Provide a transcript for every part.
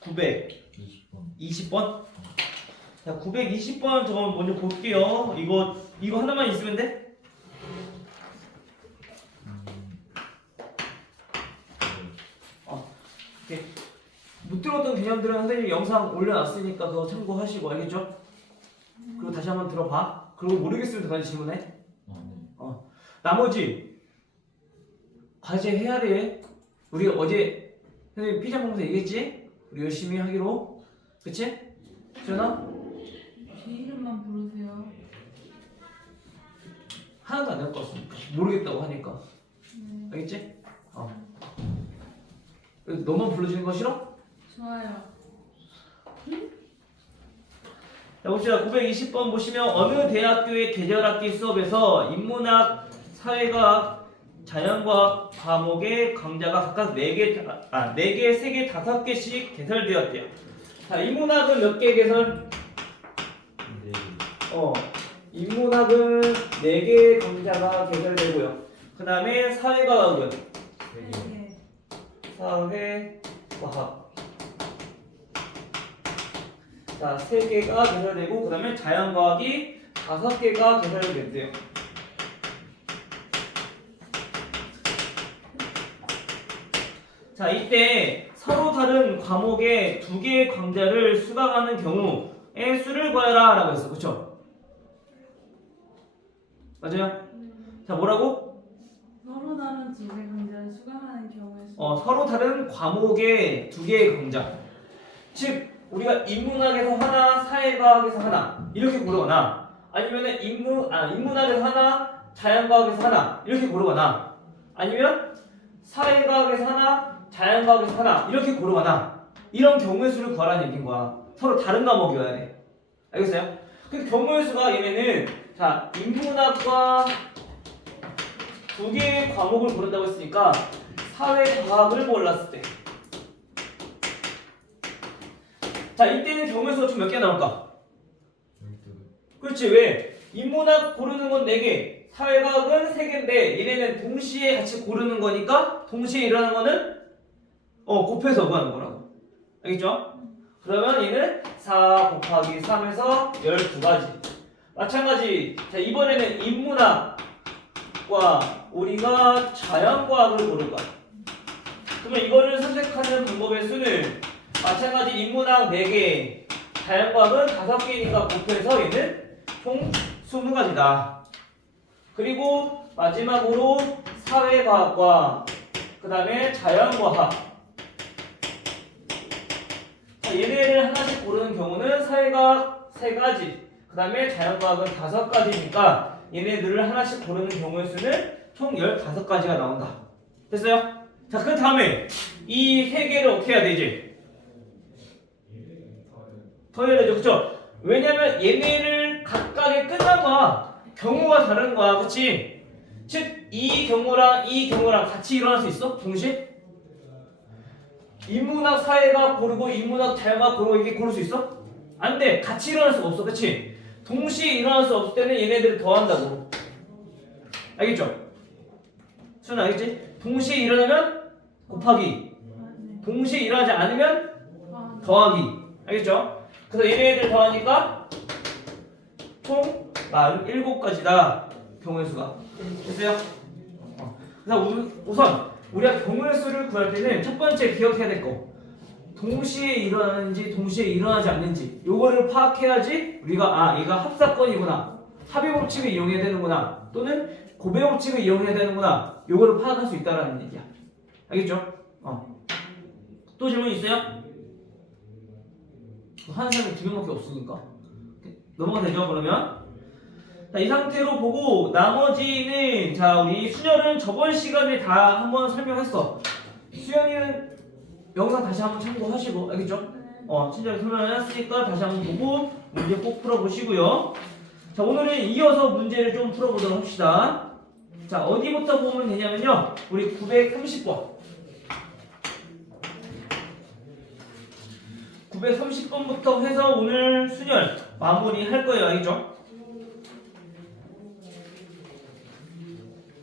920번. 자, 920번 저 먼저 볼게요. 이거 하나만 있으면 돼? 이렇게 못 들었던 개념들은 선생님이 영상 올려놨으니까 그거 참고하시고, 알겠죠? 그리고 다시 한번 들어봐. 그리고 모르겠으면 다시 질문해. 나머지 과제 해야 돼. 우리 어제 선생님 피자 먹으면서 얘기했지? 우리 열심히 하기로. 그치? 수연아? 제 이름만 부르세요. 하나도 안 될 것 같으니까 모르겠다고 하니까. 네. 알겠지? 너만 불러주는 거 싫어? 좋아요. 자, 봅시다. 920번 보시면 어느 대학교의 계절학기 수업에서 인문학, 사회과학, 자연과학 과목의 강좌가 각각 4개, 3개, 5개씩 개설되었대요. 자, 인문학은 몇 개 개설? 인문학은 4개 강좌가 개설되고요. 그 다음에 사회과학은? 네. 사회과학. 자, 3개가 개설되고, 그 다음에 자연과학이 5개가 개설됐대요. 자, 이때 서로 다른 과목의 2개의 강좌를 수강하는 경우의 수를 구하라 라고 했어. 그쵸? 맞아요? 자, 뭐라고? 서로 다른 두 개 강좌를 수강하는 경우에 서로 다른 과목의 2개의 강좌. 즉, 우리가 인문학에서 하나, 사회과학에서 하나 이렇게 고르거나, 아니면은 인문학에서 하나, 자연과학에서 하나 이렇게 고르거나, 아니면 사회과학에서 하나, 자연과학에서 하나 이렇게 고르거나, 이런 경우의 수를 구하라는 얘기인 거야. 서로 다른 과목이어야 돼. 알겠어요? 그 경우의 수가 얘네는, 자, 인문학과 2개의 과목을 고른다고 했으니까 사회과학을 골랐을 때, 자, 이때는 경우의 수가 총 몇 개 나올까? 그렇지. 왜? 인문학 고르는 건 4개, 사회과학은 3개인데 얘네는 동시에 같이 고르는 거니까 동시에 일어나는 거는 곱해서 구하는 거라고. 알겠죠? 그러면 얘는 4 곱하기 3에서 12가지. 마찬가지. 자, 이번에는 인문학과 우리가 자연과학을 고를 거야. 그러면 이거를 선택하는 방법의 수는 마찬가지 인문학 4개, 자연과학은 5개니까 곱해서 얘는 총 20가지다. 그리고 마지막으로 사회과학과 그 다음에 자연과학. 자, 얘네를 하나씩 고르는 경우는 사회과학 3가지, 그 다음에 자연과학은 5가지니까 얘네들을 하나씩 고르는 경우의 수는 총 15가지가 나온다. 됐어요? 자, 그 다음에 이 3개를 어떻게 해야 되지? 더해야 되죠. 그쵸? 왜냐면 얘네를 각각의 끝난 거야. 경우가 다른 거야. 그치? 즉, 이 경우랑 이 경우랑 같이 일어날 수 있어? 동시에? 인문학 사회가 고르고 인문학 자연과학 고르고 이게 고를 수 있어? 안 돼. 같이 일어날 수가 없어. 그치? 동시에 일어날 수 없을 때는 얘네들을 더한다고. 알겠죠? 수는 알겠지? 동시에 일어나면 곱하기, 동시에 일어나지 않으면 더하기. 알겠죠? 그래서 얘네들 더하니까 총 47가지다. 경우의 수가. 됐어요? 그래서 우선 우리가 경우의 수를 구할 때는 첫 번째 기억해야 될 거, 동시에 일어나는지 동시에 일어나지 않는지 요거를 파악해야지 우리가 얘가 합사건이구나, 합의 법칙을 이용해야 되는구나, 또는 고배 법칙을 이용해야 되는구나, 요거를 파악할 수 있다라는 얘기야. 알겠죠? 또 질문 있어요? 하는 사람이 2명밖에 없으니까 넘어가도 되죠? 그러면 자, 이 상태로 보고 나머지는, 자, 우리 순열은 저번 시간에 다 한번 설명했어. 수연이는 영상 다시 한번 참고하시고, 알겠죠? 친절히 설명을 했으니까 다시 한번 보고 문제 꼭 풀어보시고요. 자, 오늘은 이어서 문제를 좀 풀어보도록 합시다. 자, 어디부터 보면 되냐면요, 우리 930번 930번부터 해서 오늘 순열 마무리 할 거예요. 알겠죠?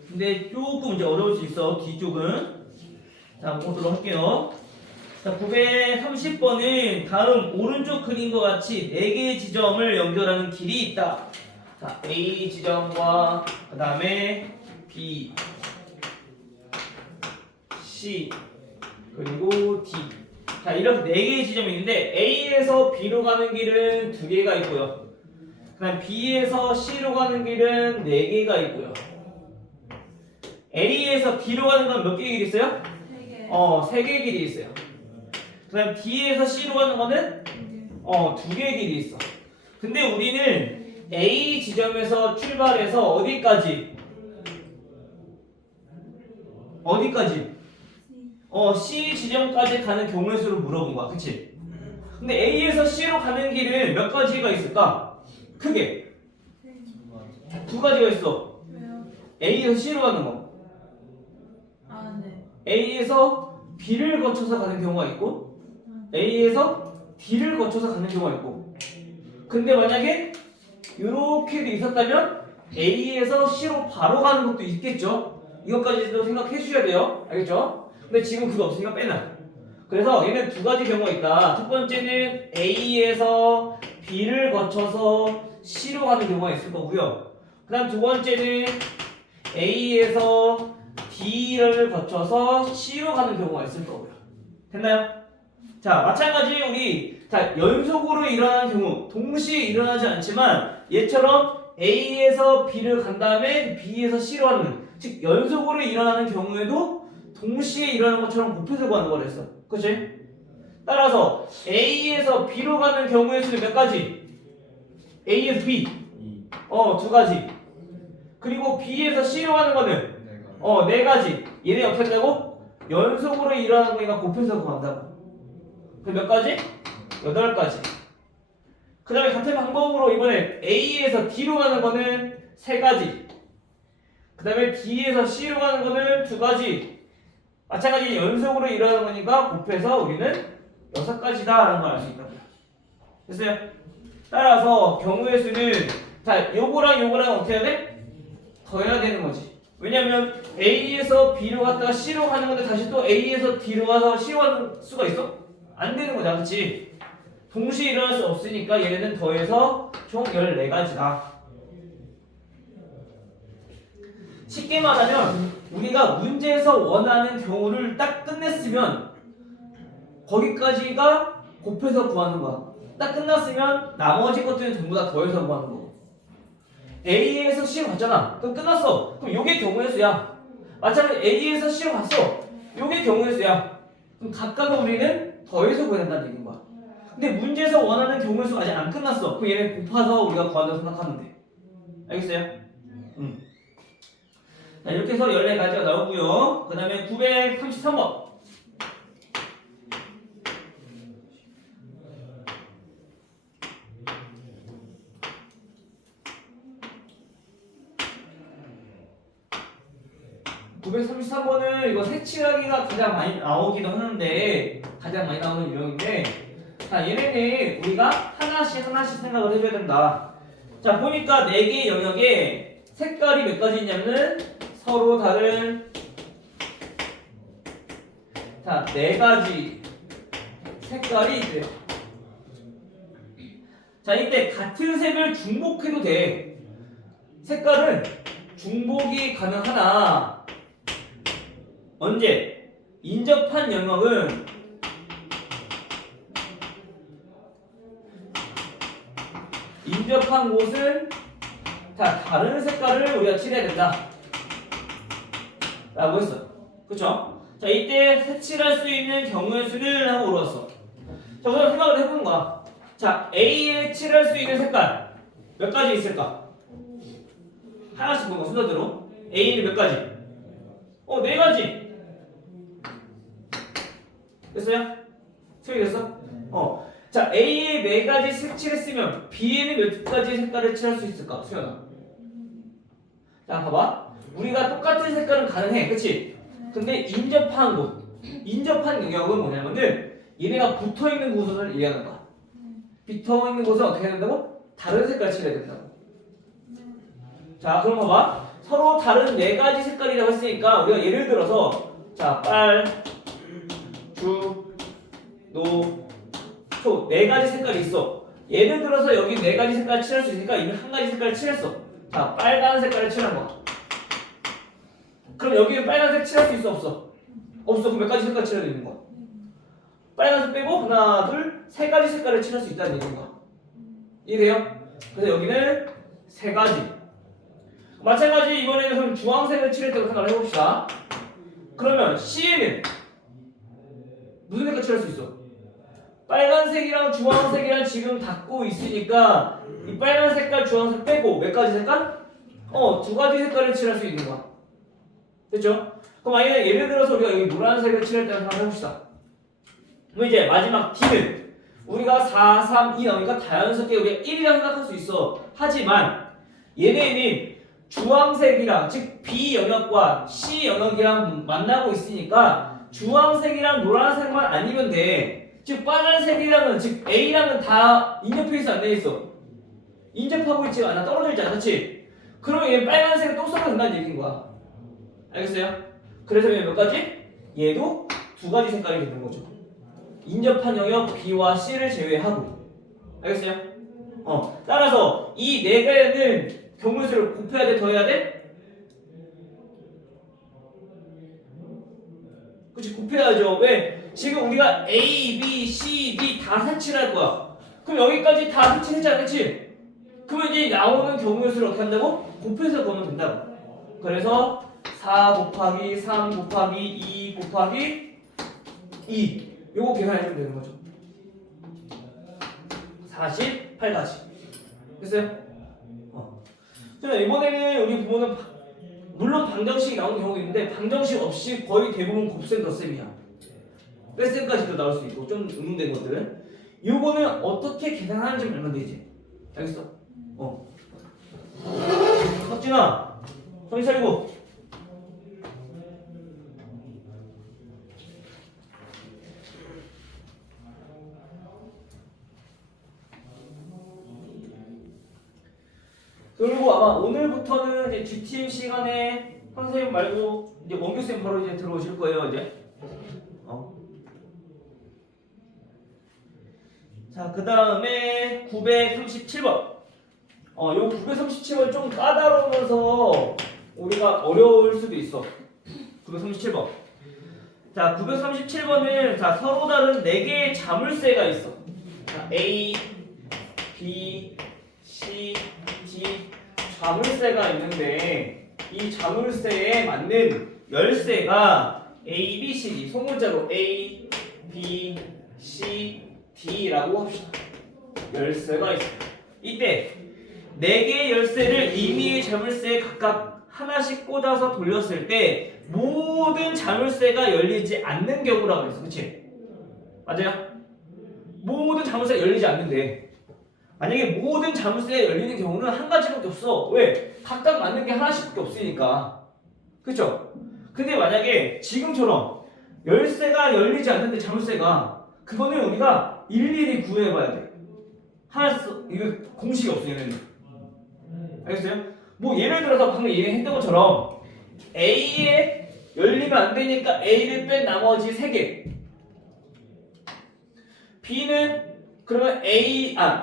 근데 조금 이제 어려울 수 있어, 뒤쪽은. 자, 보도록 할게요. 자, 930번은 다음 오른쪽 그림과 같이 4개의 지점을 연결하는 길이 있다. 자, A 지점과 그 다음에 B, C, 그리고 D. 자, 이렇게 4개의 지점이 있는데 A에서 B로 가는 길은 2개가 있고요. 그 다음 B에서 C로 가는 길은 4개가 있고요. A에서 D로 가는 건 몇 개의 길이 있어요? 3개. 3개의 길이 있어요. 그 다음 D에서 C로 가는 거는 2개의 길이 있어. 근데 우리는 A 지점에서 출발해서 어디까지? C 지점까지 가는 경우의 수를 물어본 거야. 그치? 근데 A에서 C로 가는 길은 몇 가지가 있을까? 크게 2가지가 있어. 왜요? A에서 C로 가는 거, 아, 네. A에서 B를 거쳐서 가는 경우가 있고 A에서 D를 거쳐서 가는 경우가 있고. 근데 만약에 이렇게 돼 있었다면 A에서 C로 바로 가는 것도 있겠죠. 이것까지도 생각해 주셔야 돼요. 알겠죠? 근데 지금 그거 없으니까 빼놔. 그래서 얘는 2가지 경우가 있다. 첫 번째는 A에서 B를 거쳐서 C로 가는 경우가 있을 거고요. 그 다음 2번째는 A에서 D를 거쳐서 C로 가는 경우가 있을 거고요. 됐나요? 자, 마찬가지 우리 연속으로 일어나는 경우 동시에 일어나지 않지만 얘처럼 A에서 B를 간 다음에 B에서 C로 가는, 즉 연속으로 일어나는 경우에도 동시에 일어나는 것처럼 곱해서 구하는 거라 했어. 그치? 따라서 A에서 B로 가는 경우의 수는 몇 가지? A에서 B 2가지. 그리고 B에서 C로 가는 거는 4가지. 얘네 어떻게 한다고? 연속으로 일어나는 거니까 곱해서 구한다고. 그 몇 가지? 8가지. 그 다음에 같은 방법으로 이번에 A에서 D로 가는 거는 3가지. 그 다음에 D에서 C로 가는 거는 2가지. 마찬가지 연속으로 일어나는 거니까 곱해서 우리는 6가지다 라는 걸 알 수 있다고요. 됐어요? 따라서 경우의 수는 요거랑 요거랑 어떻게 해야 돼? 더해야 되는 거지. 왜냐면 A에서 B로 갔다가 C로 가는 건데 다시 또 A에서 D로 가서 C로 가는 수가 있어? 안 되는 거잖아. 그치? 동시에 일어날 수 없으니까 얘네는 더해서 총 14가지다. 쉽게 말하면 우리가 문제에서 원하는 경우를 딱 끝냈으면 거기까지가 곱해서 구하는 거야. 딱 끝났으면 나머지 것들은 전부 다 더해서 구하는 거고. A에서 C로 갔잖아. 그럼 끝났어. 그럼 요게 경우의 수야. 마찬가지로 A에서 C로 갔어. 요게 경우의 수야. 그럼 각각은 우리는 더해서 구해야 된다는 얘기인 거야. 근데 문제에서 원하는 경우의 수가 아직 안 끝났어. 그럼 얘네 곱해서 우리가 구한다고 생각하면 돼. 알겠어요? 자, 이렇게 해서 14가지가 나오고요. 그 다음에 933번. 이거 색칠하기가 가장 많이 나오기도 하는데 가장 많이 나오는 유형인데, 자, 얘네는 우리가 하나씩 생각을 해줘야 된다. 자, 보니까 4개의 영역에 색깔이 몇 가지 있냐면은 서로 다른 4가지 색깔이 있대요. 자, 이때 같은 색을 중복해도 돼. 색깔은 중복이 가능하나 언제? 인접한 영역은 인접한 곳은 다른 색깔을 우리가 칠해야 된다 라고 했어. 그쵸? 자, 이때 색칠할 수 있는 경우의 수를 하고 물었어. 자, 우선 생각을 해보는 거야. 자, A에 칠할 수 있는 색깔 몇 가지 있을까? 하나씩 보는 거 순서대로. A는 몇 가지? 4가지. 됐어요? 소리 됐어? 자, A에 4가지 색칠했으면 B에는 몇 가지 색깔을 칠할 수 있을까? 수연아. 자, 봐봐. 우리가 똑같은 색깔은 가능해. 그치? 근데 인접한 곳, 인접한 영역은 뭐냐면은 얘네가 붙어있는 곳을 얘기하는 거야. 붙어있는 곳은 어떻게 해야 된다고? 다른 색깔 칠해야 된다고. 자, 그럼 봐봐. 서로 다른 4가지 색깔이라고 했으니까 우리가 예를 들어서 자, 빨, 주, 노초 네 가지 색깔이 있어. 예를 들어서 여기 네 가지 색깔을 칠할 수 있으니까 이미 한 가지 색깔을 칠했어. 자, 빨간 색깔을 칠한 거야. 그럼 여기는 빨간색 칠할 수 있어 없어? 없어. 그럼 몇 가지 색깔 칠해야 되는 거야? 빨간색 빼고 하나, 둘, 세 가지 색깔을 칠할 수 있다는 얘기인 거야. 이해돼요? 그래서 여기는 세 가지. 마찬가지 이번에는 그럼 주황색을 칠했다고 생각을 해봅시다. 그러면 C에는 무슨 색깔 칠할 수 있어? 빨간색이랑 주황색이랑 지금 닫고 있으니까 이 빨간 색깔, 주황색 빼고 몇 가지 색깔? 두 가지 색깔을 칠할 수 있는 거야. 됐죠? 그럼 만약에 예를 들어서 우리가 여기 노란색을 칠했다고 생각해봅시다. 그럼 이제 마지막 D는 우리가 4, 3, 2 나오니까 자연스럽게 우리가 1이라고 생각할 수 있어. 하지만 얘네는 주황색이랑 즉 B 영역과 C 영역이랑 만나고 있으니까 주황색이랑 노란색만 아니면 돼. 즉 빨간색이랑은 즉 A랑은 다 인접해 있어 안 돼 있어? 인접하고 있지 않아. 떨어져 있지 않지? 그러면 얘 빨간색을 또 써도 된다는 얘기인 거야. 알겠어요? 그래서 얘 몇 가지? 얘도 두 가지 색깔이 되는 거죠. 인접한 영역 B와 C를 제외하고. 알겠어요? 따라서 이 네 개는 경우수를 곱해야 돼? 더해야 돼? 그치, 곱해야죠. 왜? 지금 우리가 A, B, C, D 다 색칠할 거야. 그럼 여기까지 다 색칠했잖아. 그치? 그러면 이제 나오는 경우수를 어떻게 한다고? 곱해서 보면 된다고. 그래서 4 곱하기 3 곱하기 2 곱하기 2 요거 계산해주면 되는 거죠. 48가지. 됐어요? 이번에는 우리 부모는 물론 방정식이 나오는 경우가 있는데 방정식 없이 거의 대부분 곱셈 덧셈이야. 뺄셈까지도 나올 수 있고 좀 의문된 것들은 요거는 어떻게 계산하는지 알면 되지. 알겠어? 석진아 정신 차리고. 그리고 아마 오늘부터는 이제 GTM 시간에 선생님 말고 이제 원규쌤 바로 이제 들어오실 거예요 이제. 자, 그 다음에 937번. 요 937번 좀 까다로워서 우리가 어려울 수도 있어. 937번. 자, 937번은 자 서로 다른 4개의 자물쇠가 있어. 자, A, B, C, D 자물쇠가 있는데 이 자물쇠에 맞는 열쇠가 A, B, C, D 소문자로 A, B, C, D라고 합시다. 열쇠가 있어. 이때 4개의 열쇠를 임의의 자물쇠에 각각 하나씩 꽂아서 돌렸을 때 모든 자물쇠가 열리지 않는 경우라고 했어. 그치? 맞아요? 모든 자물쇠가 열리지 않는데 만약에 모든 자물쇠가 열리는 경우는 한 가지밖에 없어. 왜? 각각 맞는 게 하나씩밖에 없으니까. 그쵸? 근데 만약에 지금처럼 열쇠가 열리지 않는데 자물쇠가 그거는 우리가 일일이 구해봐야 돼. 이거 공식이 없어 얘는. 알겠어요? 뭐 예를 들어서 방금 얘기했던 것처럼 A에 열리면 안 되니까 A를 뺀 나머지 3개. B는 그러면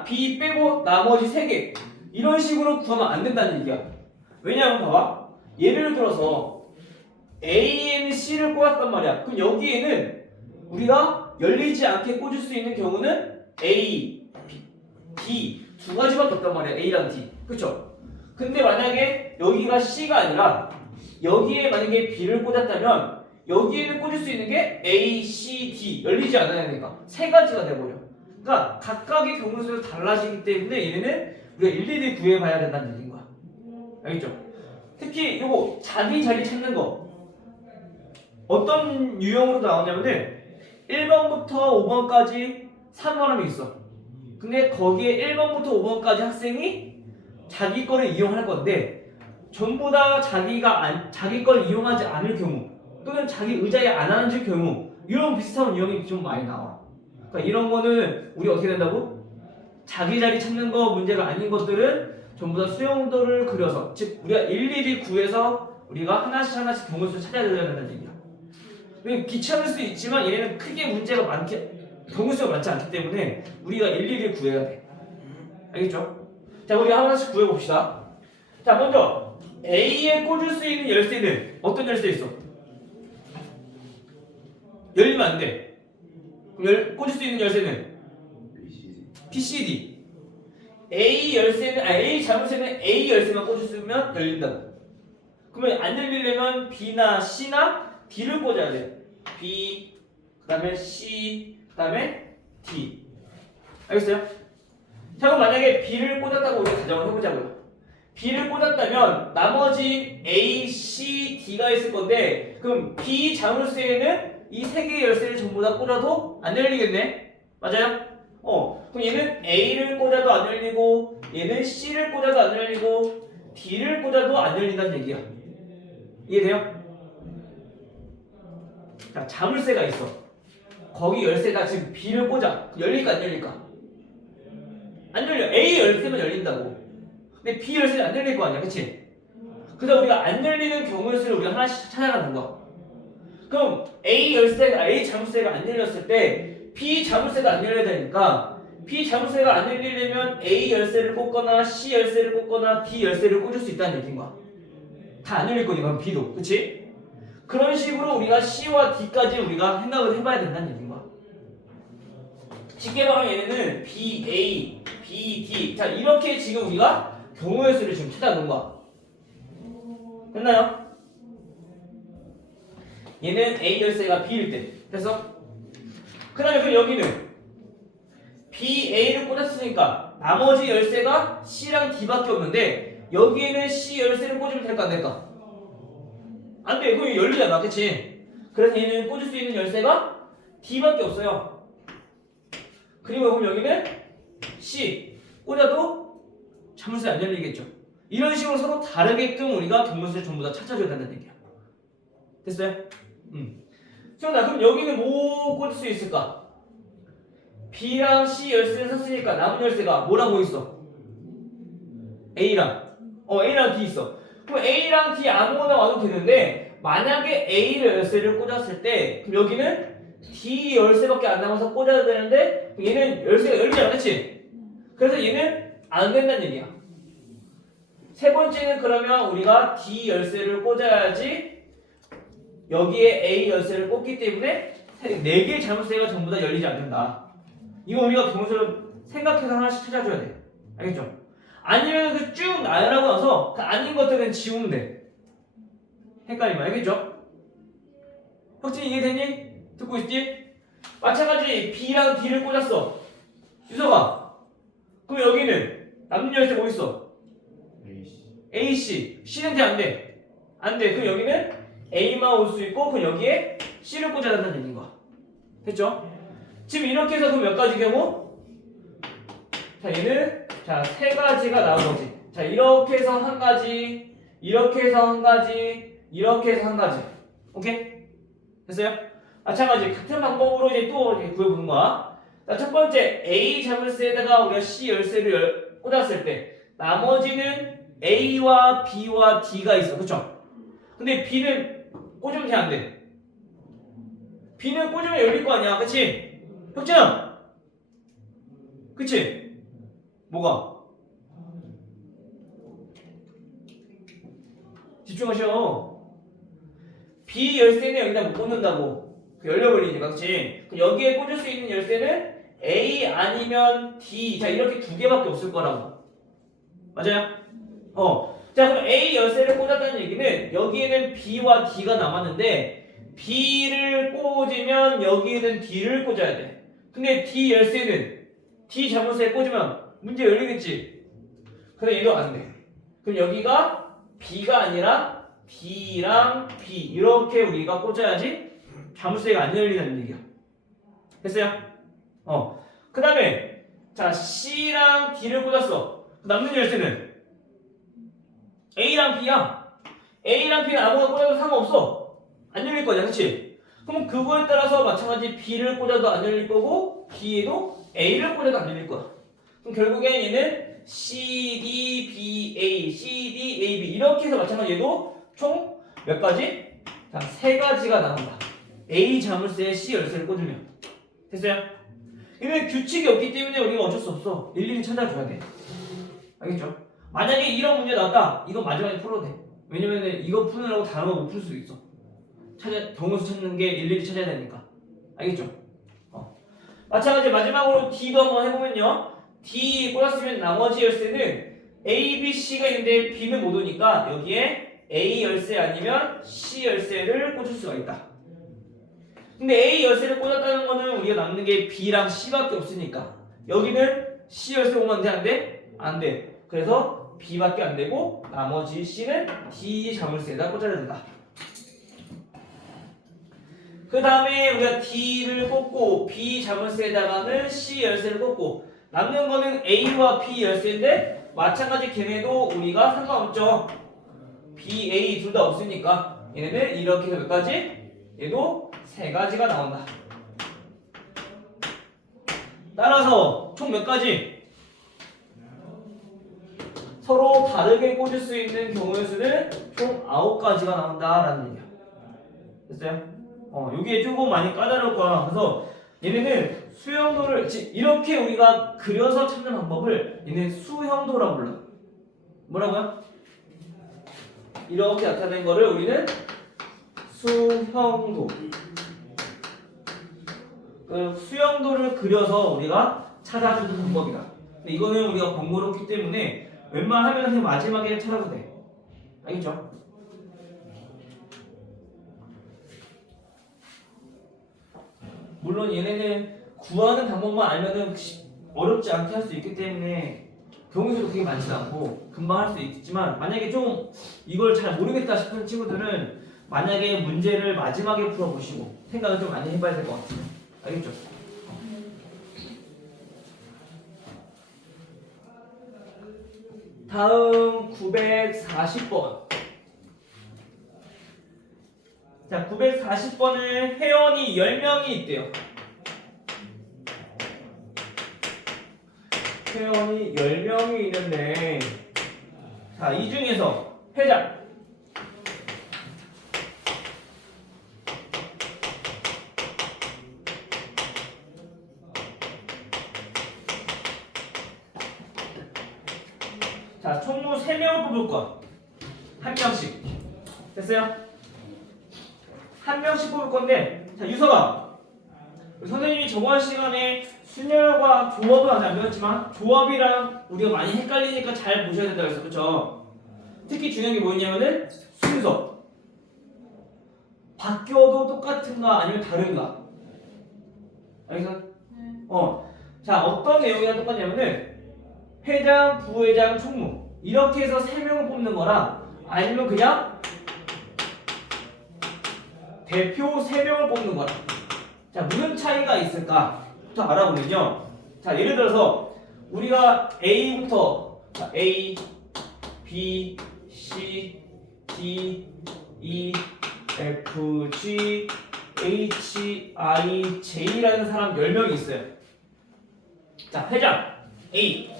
B 빼고 나머지 3개. 이런 식으로 구하면 안 된다는 얘기야. 왜냐하면 봐봐. 예를 들어서 A에는 C를 꽂았단 말이야. 그럼 여기에는 우리가 열리지 않게 꽂을 수 있는 경우는 A, D 두 가지밖에 없단 말이야. A랑 D. 그쵸? 근데 만약에 여기가 C가 아니라 여기에 만약에 B를 꽂았다면 여기에는 꽂을 수 있는 게 A, C, D 열리지 않아야 되니까 3가지가 돼버려. 그러니까 각각의 경우수로 달라지기 때문에 얘네는 우리가 일일이 구해봐야 된다는 얘기인 거야. 알겠죠? 특히 요거 자기 자리 찾는 거 어떤 유형으로 나오냐면은 1번부터 5번까지 사물함이 있어. 근데 거기에 1번부터 5번까지 학생이 자기 거를 이용할 건데 전부 다 자기 걸 이용하지 않을 경우 또는 자기 의자에 안 앉을 경우 이런 비슷한 유형이 좀 많이 나와. 그러니까 이런 거는 우리 어떻게 된다고? 자기 자리 찾는 거 문제가 아닌 것들은 전부 다 수용도를 그려서 즉 우리가 일일이 구해서 우리가 하나씩 경우수를 찾아야 된다는 얘기야. 귀찮을 수 있지만 얘네는 크게 문제가 경우수가 많지 않기 때문에 우리가 일일이 구해야 돼. 알겠죠? 자, 우리 하나씩 구해봅시다. 자, 먼저 A에 꽂을 수 있는 열쇠는 어떤 열쇠 있어? 열리면 안 돼. 꽂을 수 있는 열쇠는 PCD. A 자물쇠는 A 열쇠만 꽂으면 열린다고. 그러면 안 열리려면 B나 C나 D를 꽂아야 돼. B, 그 다음에 C, 그 다음에 D. 알겠어요? 자, 그럼 만약에 B를 꽂았다고 우리가 가정을 해보자고요. B를 꽂았다면 나머지 A, C, D가 있을 건데 그럼 B 자물쇠에는 이 세 개의 열쇠를 전부 다 꽂아도 안 열리겠네? 맞아요? 그럼 얘는 A를 꽂아도 안 열리고 얘는 C를 꽂아도 안 열리고 D를 꽂아도 안 열린다는 얘기야. 이해돼요? 자, 자물쇠가 있어. 거기 열쇠가 지금 B를 꽂아. 열릴까 안 열릴까? 안 열려. A 열쇠만 열린다고. 근데 B 열쇠는 안 열릴 거 아니야, 그치? 그래서 우리가 안 열리는 경우의 우리가 하나씩 찾아가는 거야. 그럼 A 자물쇠가 안 열렸을 때 B 자물쇠가 안 열려야 되니까 B 자물쇠가 안 열리려면 A 열쇠를 꽂거나 C 열쇠를 꽂거나 D 열쇠를 꽂을 수 있다는 얘기인 거야. 다 안 열릴 거니까 B도, 그치? 그런 식으로 우리가 C와 D까지 우리가 생각을 해봐야 된다는 얘기인 거야. 쉽게 말하면 얘네는 B, A, B, D. 자, 이렇게 지금 우리가 경우의 수를 지금 찾아놓은 거야. 됐나요? 얘는 A 열쇠가 B일 때. 그래서 그 다음에 그럼 여기는 B, A를 꽂았으니까 나머지 열쇠가 C랑 D밖에 없는데 여기에는 C 열쇠를 꽂으면 될까 안 될까? 안 돼. 그럼 열리잖아. 그치? 그래서 얘는 꽂을 수 있는 열쇠가 D밖에 없어요. 그리고 그럼 여기는 C 꽂아도 자물쇠 안 열리겠죠. 이런 식으로 서로 다르게끔 우리가 경우수를 전부 다 찾아줘야 된다는 얘기야. 됐어요? 자, 그럼 여기는 뭐 꽂을 수 있을까? B랑 C 열쇠를 샀으니까 남은 열쇠가 뭐랑 뭐 있어? A랑 D 있어. 그럼 A랑 D 아무거나 와도 되는데 만약에 A 열쇠를 꽂았을 때 그럼 여기는 D 열쇠밖에 안 남아서 꽂아야 되는데 얘는 열쇠가 열리잖아, 그치? 그래서 얘는 안 된다는 얘기야. 세 번째는 그러면 우리가 D 열쇠를 꽂아야지 여기에 A 열쇠를 꽂기 때문에 4개의 자물쇠가 전부 다 열리지 않는다. 이거 우리가 경우수를 생각해서 하나씩 찾아줘야 돼. 알겠죠? 아니면 그 쭉 나열하고 나서 그 아닌 것들은 지우면 돼. 헷갈리면 알겠죠? 혁진이 이해되니? 듣고 있지? 마찬가지 B랑 D를 꽂았어. 유서가. 그럼 여기는 남는 열쇠 뭐 있어? A, C. C는 돼, 안 돼? 안 돼. 그럼 여기는 A만 올 수 있고 그럼 여기에 C를 꽂아야 된다는 얘기인 거야. 됐죠? 지금 이렇게 해서 그럼 몇 가지 경우? 자, 얘는 자, 3가지가 나온 거지. 자, 이렇게 해서 한 가지, 이렇게 해서 한 가지, 이렇게 해서 한 가지. 오케이? 됐어요? 마찬가지 같은 방법으로 이제 또 이제 구해보는 거야. 자, 첫 번째 A 자물쇠에다가 우리가 C 열쇠를 꽂았을 때 나머지는 A와 B와 D가 있어. 그쵸? 근데 B는 꽂으면 돼, 안 돼? B는 꽂으면 열릴 거 아니야. 그치? 혁진아! 그치? 뭐가? 집중하셔. B 열쇠는 여기다 못 꽂는다고. 열려버리니까, 그치? 여기에 꽂을 수 있는 열쇠는 A 아니면 D. 자, 이렇게 2개밖에 없을 거라고. 맞아요? 자, 그럼 A 열쇠를 꽂았다는 얘기는 여기에는 B와 D가 남았는데 B를 꽂으면 여기에는 D를 꽂아야 돼. 근데 D 열쇠는 D 자물쇠에 꽂으면 문제 열리겠지? 근데 얘도 안 돼. 그럼 여기가 B가 아니라 D랑 B 이렇게 우리가 꽂아야지 자물쇠가 안 열리는 얘기야. 됐어요? 그 다음에 자 C랑 D를 꽂았어. 남는 열쇠는 A랑 B야. A랑 B는 아무거나 꽂아도 상관없어. 안 열릴 거냐, 그치? 그럼 그거에 따라서 마찬가지 B를 꽂아도 안 열릴 거고 D에도 A를 꽂아도 안 열릴 거야. 그럼 결국엔 얘는 C, D, B, A, C, D, A, B 이렇게 해서 마찬가지 얘도 총 몇 가지? 자, 3가지가 나온다. A 자물쇠에 C 열쇠를 꽂으면 됐어요? 얘는 규칙이 없기 때문에 우리가 어쩔 수 없어. 일일이 찾아줘야 돼. 알겠죠? 만약에 이런 문제 나왔다. 이건 마지막에 풀어도 돼. 왜냐면 이거 푸느라고 다른 거 못 풀 수도 있어. 정수 찾는 게 일일이 찾아야 되니까. 알겠죠? 마찬가지 마지막으로 D도 한번 해보면요. D 꽂았으면 나머지 열쇠는 A, B, C가 있는데 B는 못 오니까 여기에 A 열쇠 아니면 C 열쇠를 꽂을 수가 있다. 근데 A 열쇠를 꽂았다는 거는 우리가 남는 게 B랑 C밖에 없으니까 여기는 C 열쇠 오면 돼? 안 돼? 안 돼. 그래서 B밖에 안 되고 나머지 C는 D 자물쇠에다 꽂아야 된다. 그 다음에 우리가 D를 꽂고 B 자물쇠에다가는 C 열쇠를 꽂고 남는 거는 A와 B 열쇠인데 마찬가지 걔네도 우리가 상관없죠. B, A 둘 다 없으니까 얘네는 이렇게 해서 몇 가지? 얘도 세 가지가 나온다. 따라서 총 몇 가지? 서로 다르게 꽂을 수 있는 경우의 수는 총 9가지가 나온다라는 얘기야. 됐어요? 여기에 조금 많이 까다로울 거야. 그래서 얘네는 수형도를 이렇게 우리가 그려서 찾는 방법을 얘네 수형도라고 불러. 뭐라고요? 이렇게 나타낸 거를 우리는 수형도. 그 수형도를 그려서 우리가 찾아주는 방법이다. 근데 이거는 우리가 번거롭기 때문에 웬만하면 그냥 마지막에 찾아도 돼. 알겠죠? 물론 얘네는 구하는 방법만 알면은 어렵지 않게 할 수 있기 때문에 경우수도 되게 많지 않고 금방 할 수 있지만 만약에 좀 이걸 잘 모르겠다 싶은 친구들은 만약에 문제를 마지막에 풀어보시고 생각을 좀 많이 해봐야 될 것 같아요. 알겠죠? 다음 940번. 자, 940번은 회원이 10명이 있대요. 회원이 10명이 있는데 자, 이 중에서 회장 자, 총무 3명을 뽑을 것. 한 명씩. 됐어요? 한 명씩 뽑을 건데, 자, 유서가 선생님이 저번 시간에 순열과 조합은 아직 안 배웠지만 조합이랑 우리가 많이 헷갈리니까 잘 보셔야 된다고 했어. 그쵸? 특히 중요한 게 뭐였냐면은 순서. 바뀌어도 똑같은가 아니면 다른가. 알겠어? 자, 어떤 내용이랑 똑같냐면은 회장, 부회장, 총무 이렇게 해서 3명을 뽑는 거랑 아니면 그냥 대표 3명을 뽑는 거랑 자, 무슨 차이가 있을까부터 알아보면요. 자, 예를 들어서 우리가 A부터 자, A, B, C, D, E, F, G, H, I, J라는 사람 10명이 있어요. 자, 회장 A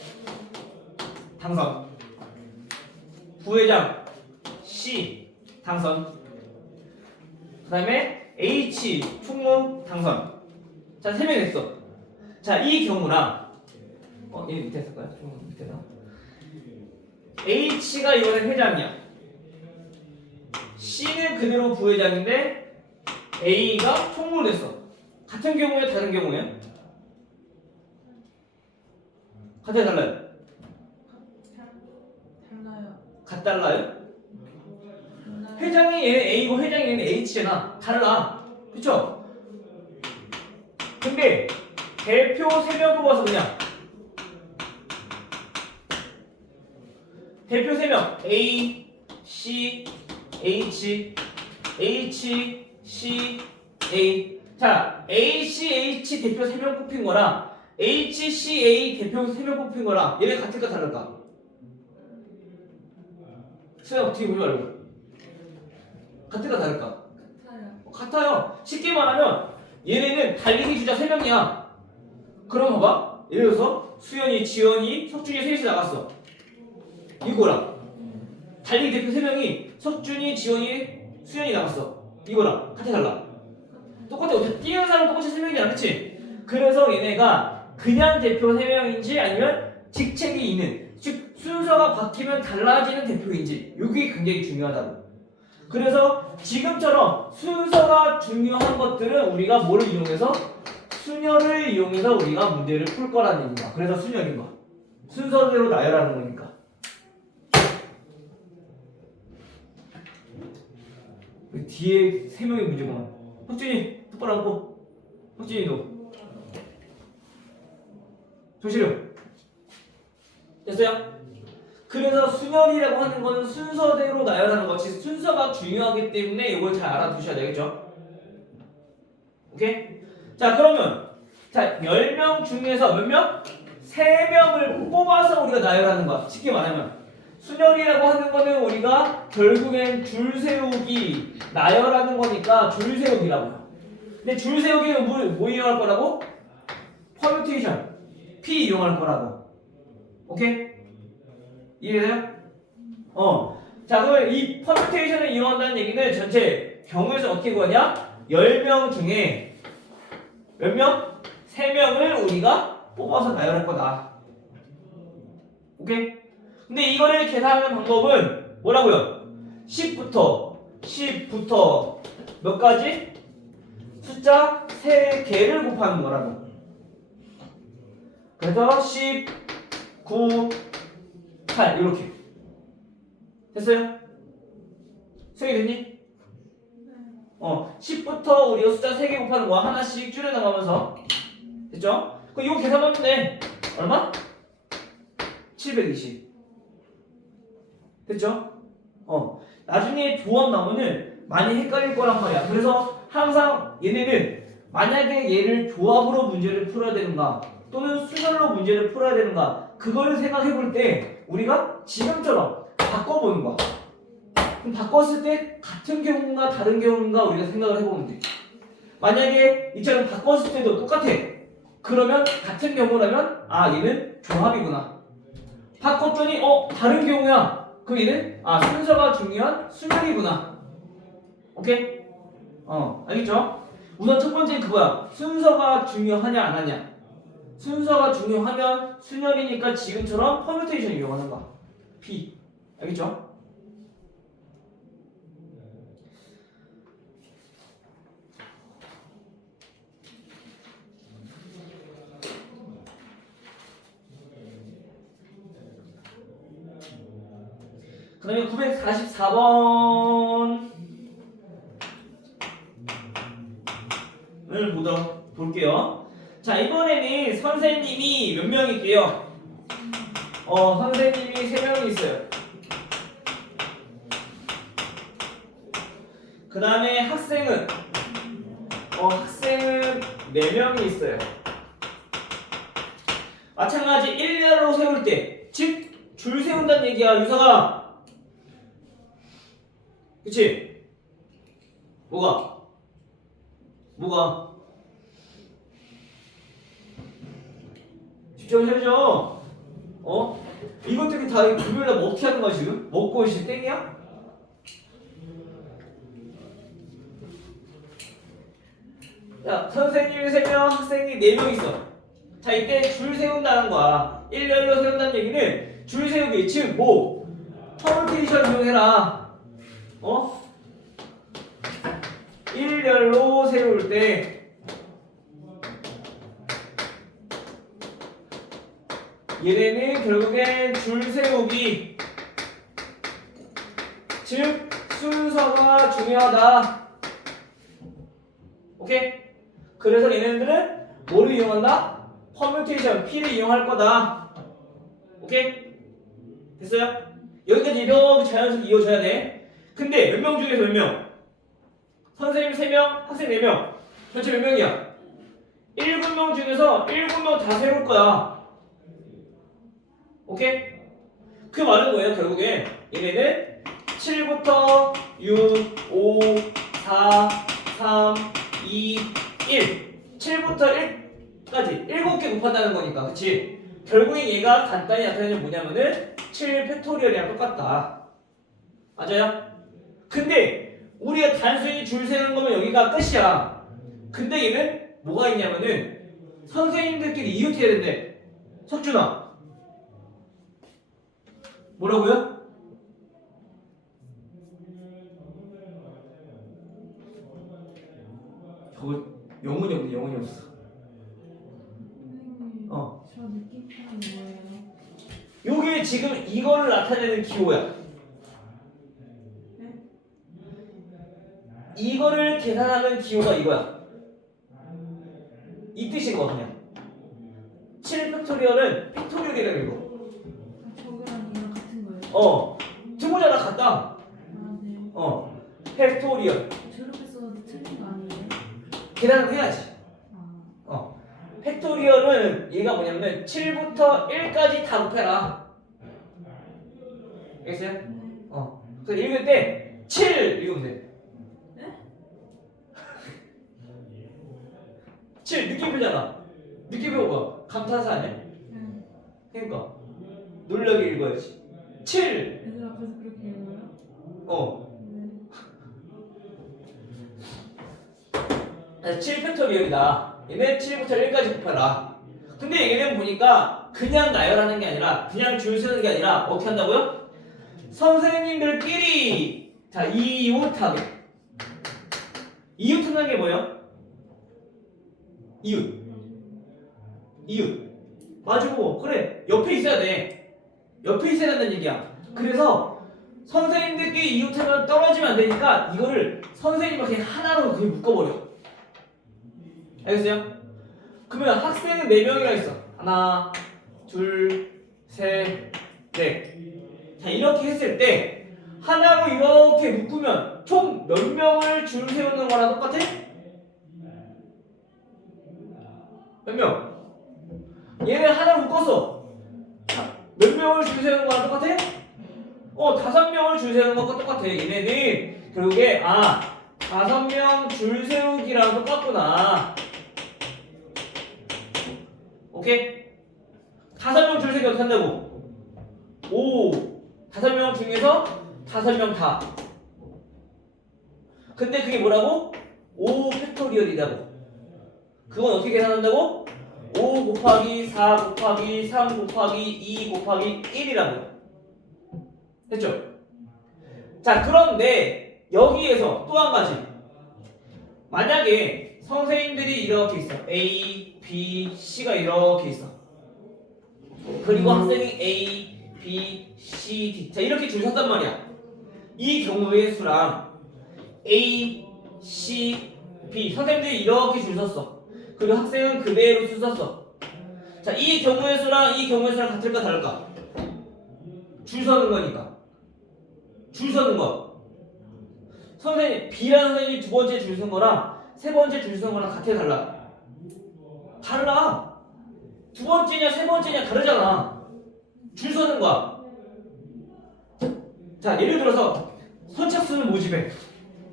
당선, 부회장 C 당선, 그 다음에 H 총무 당선. 자, 3명 했어. 자, 이 경우랑 얘 밑에 했을까요? 총무 밑에다. H가 이번엔 회장이야. C는 그대로 부회장인데 A가 총무를 했어. 같은 경우에 다른 경우에요? 같아요, 달라요? 달라요. 같달라요? 회장이 얘는 A고 회장이 얘는 H잖아. 달라. 그쵸? 근데 대표 3명 뽑아서 그냥 대표 3명 A, C, H, H, C, A. 자, A, C, H 대표 3명 뽑힌 거랑 H, C, A 대표 3명 뽑힌 거랑 얘네 같을까 다를까? 수영 어떻게 보지 말고 같을까 다를까? 같아요. 같아요. 쉽게 말하면 얘네는 달리기 주자 3명이야. 그럼 봐봐. 예를 들어서 수연이, 지연이, 석준이 셋이 나갔어. 이거랑 달리기 대표 3명이 석준이, 지연이, 수연이 나갔어. 이거랑 같아 달라? 똑같아. 어차피 뛰는 사람 똑같이 3명이잖아. 그치? 그래서 얘네가 그냥 대표 3명인지 아니면 직책이 있는, 즉 순서가 바뀌면 달라지는 대표인지 이게 굉장히 중요하다고. 그래서 지금처럼 순서가 중요한 것들은 우리가 뭐를 이용해서? 순열을 이용해서 우리가 문제를 풀 거라는 얘기야. 그래서 순열인 거야. 순서대로 나열하는 거니까. 뒤에 3명의 문제구나. 혁진이 똑바로 앉고. 혁진이 너 조시령 됐어요? 그래서 순열이라고 하는 거는 순서대로 나열하는 거지, 순서가 중요하기 때문에 이걸 잘 알아두셔야 되겠죠? 오케이? 자, 그러면 자 10명 중에서 몇 명? 3명을 뽑아서 우리가 나열하는 거야. 쉽게 말하면 순열이라고 하는 거는 우리가 결국엔 줄 세우기 나열하는 거니까 줄 세우기라고요. 근데 줄 세우기는 뭐 이용할 거라고? 퍼뮤테이션 P 이용할 거라고. 오케이? 이해돼요? 자, 그러면 이 퍼뮤테이션을 이용한다는 얘기는 전체 경우에서 어떻게 구하냐? 10명 중에 몇 명? 3명을 우리가 뽑아서 나열할 거다. 오케이? 근데 이거를 계산하는 방법은 뭐라고요? 10부터 몇 가지? 숫자 3개를 곱하는 거라고. 그래서 10, 9, 8 이렇게 됐어요? 수익됐니? 10부터 우리가 숫자 3개 곱하는 거 하나씩 줄여나가면서 됐죠? 그럼 이거 계산하면 돼. 얼마? 720 됐죠? 나중에 조합 나오면 많이 헷갈릴 거란 말이야. 그래서 항상 얘네는 만약에 얘를 조합으로 문제를 풀어야 되는가 또는 수열로 문제를 풀어야 되는가 그거를 생각해 볼 때 우리가 지금처럼 바꿔보는 거야. 그럼 바꿨을 때 같은 경우인가 다른 경우인가 우리가 생각을 해보면 돼. 만약에 이처럼 바꿨을 때도 똑같아. 그러면 같은 경우라면 얘는 조합이구나. 바꿨더니 다른 경우야. 그럼 얘는 순서가 중요한 수열이구나. 오케이? 알겠죠? 우선 첫 번째 그거야. 순서가 중요하냐 안 하냐. 순서가 중요하면 순열이니까 지금처럼 퍼뮤테이션 이용하는 거야. P. 알겠죠? 그 다음에 944번을 볼게요. 자, 이번에는 선생님이 몇 명일게요? 선생님이 3명이 있어요. 그 다음에 학생은 4명이 있어요. 마찬가지 1렬로 세울 때, 즉 줄 세운다는 얘기야, 유서가. 그치? 뭐가? 집중해야죠. 이것들이 다 금요일날 뭐 어떻게 하는 거야 지금? 먹고 있을 땡이야? 자, 선생님이 3명, 학생이 4명 있어. 자, 이때 줄 세운다는 거야. 1렬로 세운다는 얘기는 줄 세우기, 즉 퍼뮤테이션 이용해라. 1렬로 세울 때 얘네는 결국엔 줄 세우기, 즉 순서가 중요하다. 오케이? 그래서 얘네들은 뭐를 이용한다? 퍼뮤테이션 P를 이용할 거다. 오케이? 됐어요? 여기까지 이렇게 자연스럽게 이어져야 돼. 근데 몇 명 중에서 몇 명? 선생님 3명, 학생 4명. 전체 몇 명이야? 7명 중에서 7명 다 세울 거야. 오케이? 그 말은 뭐예요? 결국에 얘네는 7부터 6, 5, 4, 3, 2, 1 7부터 1까지 7개 곱한다는 거니까. 그치? 결국에 얘가 간단히 나타내는 게 뭐냐면은 7 팩토리얼이랑 똑같다. 맞아요? 근데 우리가 단순히 줄 세는 거면 여기가 끝이야. 근데 얘는 뭐가 있냐면은 선생님들끼리 이웃해야 된대. 석준아. 뭐라고요? 저거 영혼이 없네. 영혼이 없어. 선생님, 저 느낌표는 뭐예요? 요게 지금 이거를 나타내는 기호야. 네? 이거를 계산하는 기호가 이거야. 이 뜻인 거 그냥. 7팩토리얼은 팩토리얼이라고 읽어. 저거랑 이랑 같은 거예요? 두모자랑 같다. 아, 네. 팩토리얼. 저렇게 써도 틀린 거 아니에요? 계산을 해야지. 아, 팩토리얼은 얘가 뭐냐면 7부터 1까지 다 곱해라. 알겠어요? 네. 그래서 읽을 때 7 읽으면 돼. 네? 7 느낌표잖아. 느낌표 뭐야? 감탄사 아니야? 네. 그러니까 놀라게 읽어야지. 7. 애들 앞에서 그렇게 읽어요? 네. 7 팩토리얼이다. 얘네 7부터 1까지 곱해라. 근데 얘는 보니까 그냥 나열하는 게 아니라 그냥 줄 세우는 게 아니라 어떻게 한다고요? 선생님들끼리 자 이웃하게. 이웃하는 게 뭐예요? 이웃 마주보고 그래 옆에 있어야 돼. 옆에 있어야 된다는 얘기야. 그래서 선생님들끼리 이웃하면 떨어지면 안 되니까 이거를 선생님과 그냥 하나로 그냥 묶어버려. 알겠어요? 그러면 학생은 4명이라 있어. 하나 둘 셋 넷. 자 이렇게 했을 때 하나로 이렇게 묶으면 총 몇 명을 줄 세우는 거랑 똑같아? 몇 명? 얘는 하나 묶었어. 몇 명을 줄 세우는 거랑 똑같아? 5명을 줄 세우는 것과 똑같아. 얘네는 결국에 5명 줄 세우기랑 똑같구나. 오케이? 5명 줄 세우기 어떻게 한다고? 5명 중에서 5명 다. 근데 그게 뭐라고? 5 팩토리얼이라고. 그건 어떻게 계산한다고? 5 곱하기 4 곱하기 3 곱하기 2 곱하기 1이라고. 됐죠? 자, 그런데 여기에서 또 한 가지. 만약에 선생님들이 이렇게 있어. A, B, C가 이렇게 있어. 그리고 학생이 A, B, C, D. 자, 이렇게 줄 섰단 말이야. 이 경우의 수랑 A, C, B. 선생님들이 이렇게 줄 섰어. 그리고 학생은 그대로 줄 섰어. 자, 이 경우의 수랑 이 경우의 수랑 같을까 다를까? 줄 서는 거니까. 줄 서는 거. 선생님, B라는 선생님이 두 번째 줄 선 거랑 세 번째 줄 선 거랑 같아 달라? 달라. 두 번째냐 세 번째냐 다르잖아. 줄 서는 거야. 자, 예를 들어서 선착순을 모집해.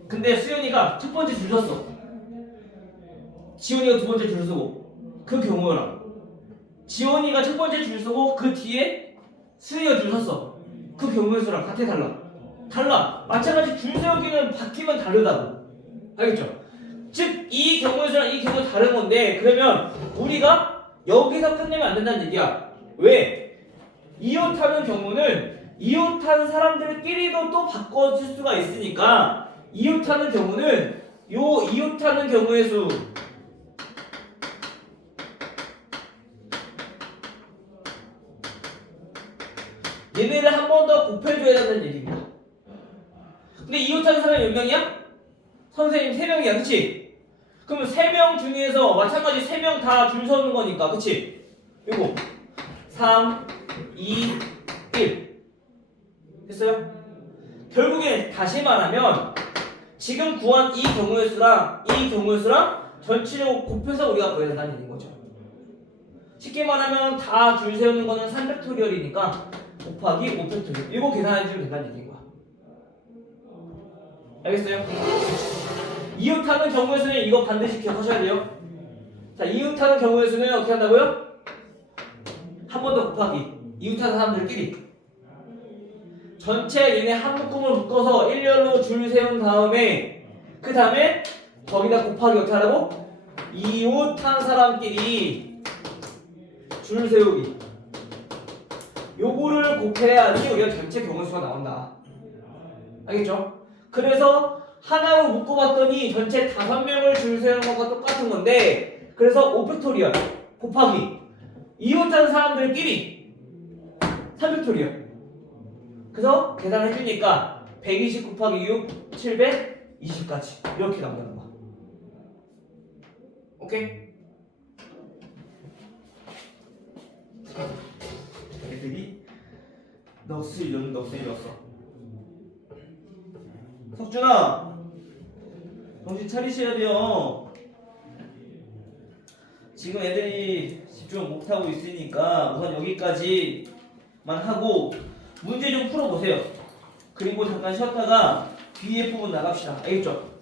근데 수연이가 첫 번째 줄 섰어. 지원이가 두 번째 줄 서고. 그 경우랑 지원이가 첫 번째 줄 서고 그 뒤에 수연이가 줄 섰어. 그 경우의 수랑 같아 달라? 달라. 마찬가지 줄 세우기는 바뀌면 다르다고. 알겠죠? 즉 이 경우의 수랑 이 경우 다른 건데 그러면 우리가 여기서 끝내면 안 된다는 얘기야. 왜? 이웃하는 경우는 이웃하는 사람들끼리도 또 바꿔줄 수가 있으니까 이웃하는 경우는 요 이웃하는 경우의 수 얘네를 한 번 더 곱해줘야 된다는 얘기입니다. 근데 이웃하는 사람이 몇 명이야? 선생님 3명이야, 그치? 그러면 3명 중에서 마찬가지 3명 다 줄 서는 거니까, 그치? 요거 3, 2, 1 됐어요? 결국에 다시 말하면 지금 구한 이 경우의 수랑 이 경우의 수랑 전체적으로 곱해서 우리가 구해야 된다는 얘기인 거죠. 쉽게 말하면 다 줄 세우는 거는 3팩토리얼이니까 곱하기 5팩토리얼 이거 계산해주면 된다는 얘기인 거야. 알겠어요? 이웃하는 경우의 수는 이거 반드시 기억하셔야 돼요. 자, 이웃하는 경우의 수는 어떻게 한다고요? 한 번 더 곱하기 이웃하는 사람들끼리 전체 얘네 한 묶음을 묶어서 일렬로 줄 세운 다음에 그 다음에 거기다 곱하기 어떻게 하라고? 이웃한 사람끼리 줄 세우기. 요거를 곱해야지 우리가 전체 경우수가 나온다. 알겠죠? 그래서 하나로 묶어봤더니 전체 5명을 줄 세우는 것과 똑같은 건데, 그래서 5팩토리얼 곱하기 이웃한 사람들끼리 3팩토리얼. 그래서 계산해주니까 120 곱하기 6 720까지 이렇게 나온다는 거야. 오케이? 애들이 넋을 잃었어. 석준아, 정신 차리셔야 돼요. 지금 애들이 집중 못하고 있으니까 우선 여기까지만 하고 문제 좀 풀어보세요. 그리고 잠깐 쉬었다가 뒤에 부분 나갑시다. 알겠죠?